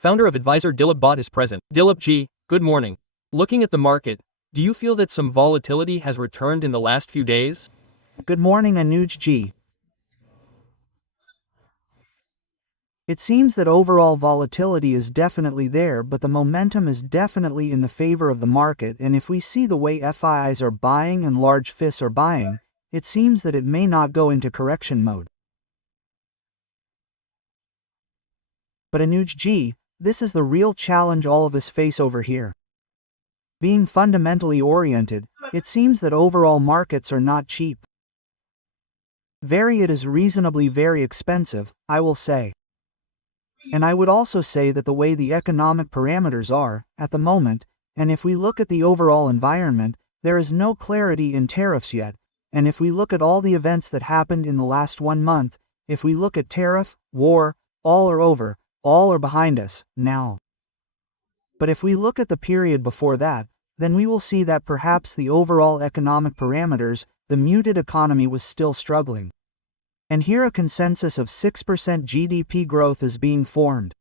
founder of advisor Dilip Bhat is present. Dilip ji, good morning. Looking at the market, do you feel that some volatility has returned in the last few days? Good morning, Anuj ji. It seems that overall volatility is definitely there, but the momentum is definitely in the favor of the market, and if we see the way FIs are buying and large FIs are buying, it seems that it may not go into correction mode. But Anuj ji, this is the real challenge all of us face over here. Being fundamentally oriented, it seems that overall markets are not cheap. It is reasonably very expensive, I will say. And I would also say that the way the economic parameters are, at the moment, and if we look at the overall environment, there is no clarity in tariffs yet, and if we look at all the events that happened in the last 1 month, if we look at tariff, war, all are over, all are behind us, now. But if we look at the period before that, then we will see that perhaps the overall economic parameters, the muted economy was still struggling. And here a consensus of 6% GDP growth is being formed.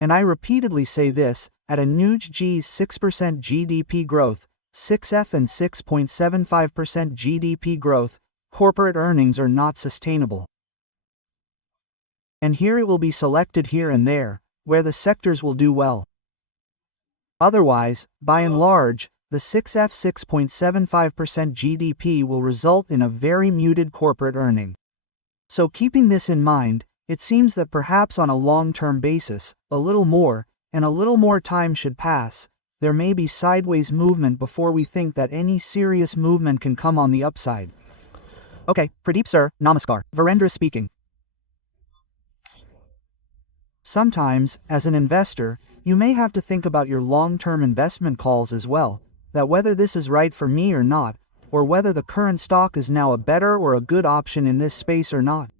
And I repeatedly say this, at Anuj G's 6% GDP growth, 6F and 6.75% GDP growth, corporate earnings are not sustainable. And here it will be selected here and there, where the sectors will do well. Otherwise, by and large, the 6F 6.75% GDP will result in a very muted corporate earning. So keeping this in mind, it seems that perhaps on a long-term basis, a little more time should pass, there may be sideways movement before we think that any serious movement can come on the upside. Okay, Pradeep sir, namaskar, Virendra speaking. Sometimes, as an investor, you may have to think about your long-term investment calls as well, that whether this is right for me or not, or whether the current stock is now a better or a good option in this space or not.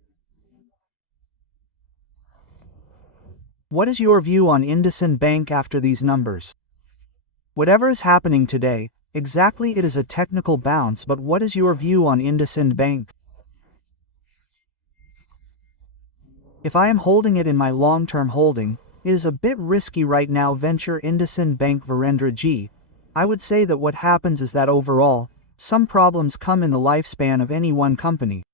What is your view on IndusInd Bank after these numbers? Whatever is happening today, exactly it is a technical bounce, but what is your view on IndusInd Bank? If I am holding it in my long-term holding, it is a bit risky right now. Venture IndusInd Bank Virendra G. I would say that what happens is that overall, some problems come in the lifespan of any one company.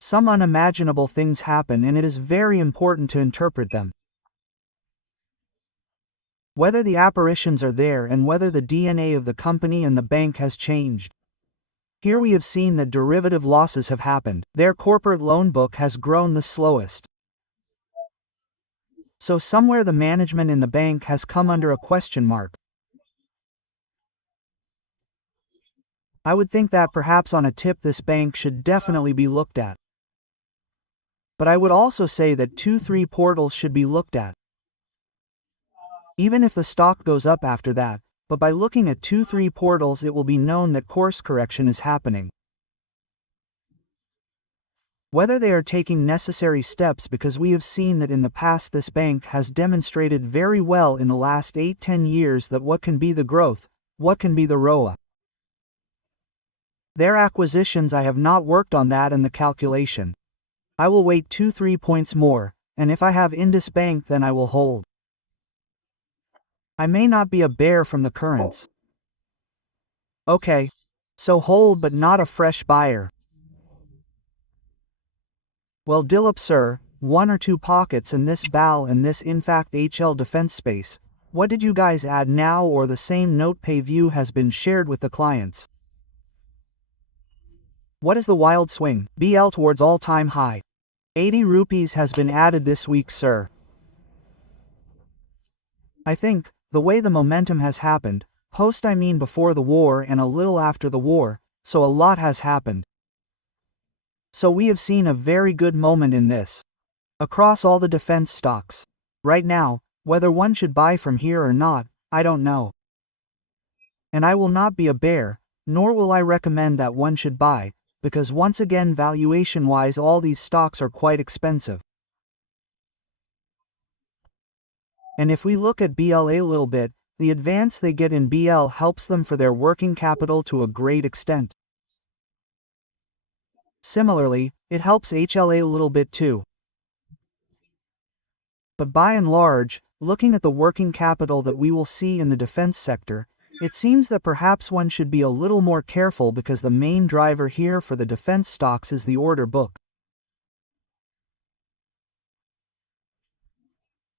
Some unimaginable things happen and it is very important to interpret them. Whether the apparitions are there and whether the DNA of the company and the bank has changed. Here we have seen that derivative losses have happened. Their corporate loan book has grown the slowest. So somewhere the management in the bank has come under a question mark. I would think that perhaps on a tip this bank should definitely be looked at. But I would also say that 2-3 portals should be looked at. Even if the stock goes up after that, but by looking at 2-3 portals it will be known that course correction is happening. Whether they are taking necessary steps, because we have seen that in the past this bank has demonstrated very well in the last 8-10 years that what can be the growth, what can be the ROA. Their acquisitions, I have not worked on that in the calculation. I will wait 2-3 points more, and if I have Indus Bank then I will hold. I may not be a bear from the currents. Okay. So hold but not a fresh buyer. Well Dilip sir, 1 or 2 pockets in this BAL and this in fact HL defense space. What did you guys add now, or the same note pay view has been shared with the clients? What is the wild swing? BL towards all-time high. 80 rupees has been added this week sir. I think, the way the momentum has happened, before the war and a little after the war, so a lot has happened. So we have seen a very good moment in this. Across all the defense stocks. Right now, whether one should buy from here or not, I don't know. And I will not be a bear, nor will I recommend that one should buy, because once again valuation-wise all these stocks are quite expensive. And if we look at BL a little bit, the advance they get in BL helps them for their working capital to a great extent. Similarly, it helps HLA a little bit too. But by and large, looking at the working capital that we will see in the defense sector, it seems that perhaps one should be a little more careful because the main driver here for the defense stocks is the order book.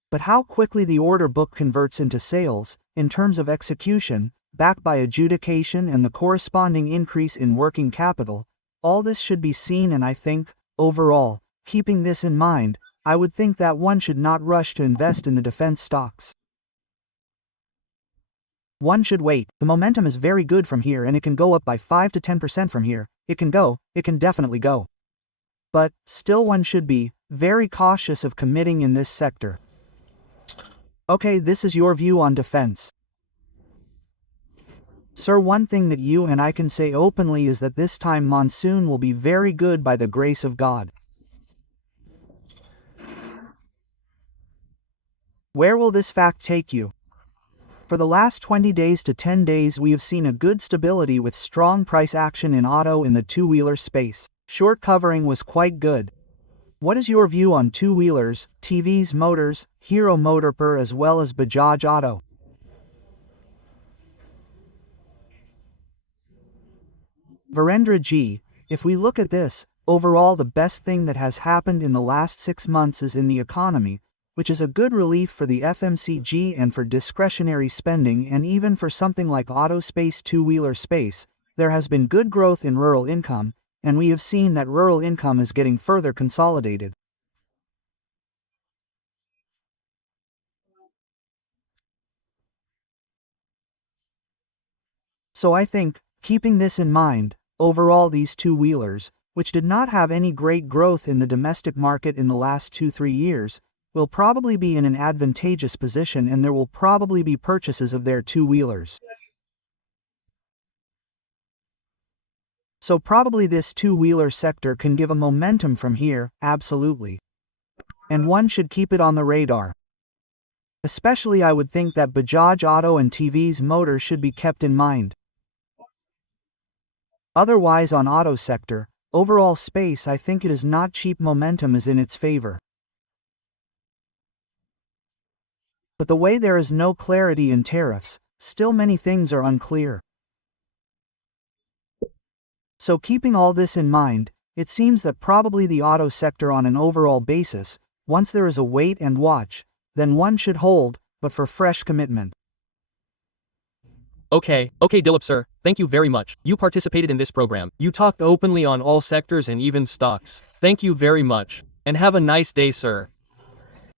But how quickly the order book converts into sales, in terms of execution, backed by adjudication and the corresponding increase in working capital, all this should be seen, and I think, overall, keeping this in mind, I would think that one should not rush to invest in the defense stocks. One should wait. The momentum is very good from here and it can go up by 5 to 10% from here. It can definitely go. But, still one should be very cautious of committing in this sector. Okay, this is your view on defense. Sir, one thing that you and I can say openly is that this time monsoon will be very good by the grace of God. Where will this fact take you? For the last 20 days to 10 days we have seen a good stability with strong price action in auto in the two-wheeler space. Short covering was quite good. What is your view on two-wheelers, TVs, motors, Hero MotoCorp as well as Bajaj Auto? Virendra G, if we look at this, overall the best thing that has happened in the last 6 months is in the economy, which is a good relief for the FMCG and for discretionary spending, and even for something like auto space, two-wheeler space, there has been good growth in rural income, and we have seen that rural income is getting further consolidated. So I think, keeping this in mind, overall these two-wheelers, which did not have any great growth in the domestic market in the last 2-3 years, will probably be in an advantageous position, and there will probably be purchases of their two-wheelers. So probably this two-wheeler sector can give a momentum from here, absolutely. And one should keep it on the radar. Especially I would think that Bajaj Auto and TV's motor should be kept in mind. Otherwise on auto sector, overall space I think it is not cheap, momentum is in its favor. But the way there is no clarity in tariffs, still many things are unclear. So keeping all this in mind, it seems that probably the auto sector on an overall basis, once there is a wait and watch, then one should hold, but for fresh commitment. Okay, Dilip sir, thank you very much. You participated in this program. You talked openly on all sectors and even stocks. Thank you very much. And have a nice day, sir.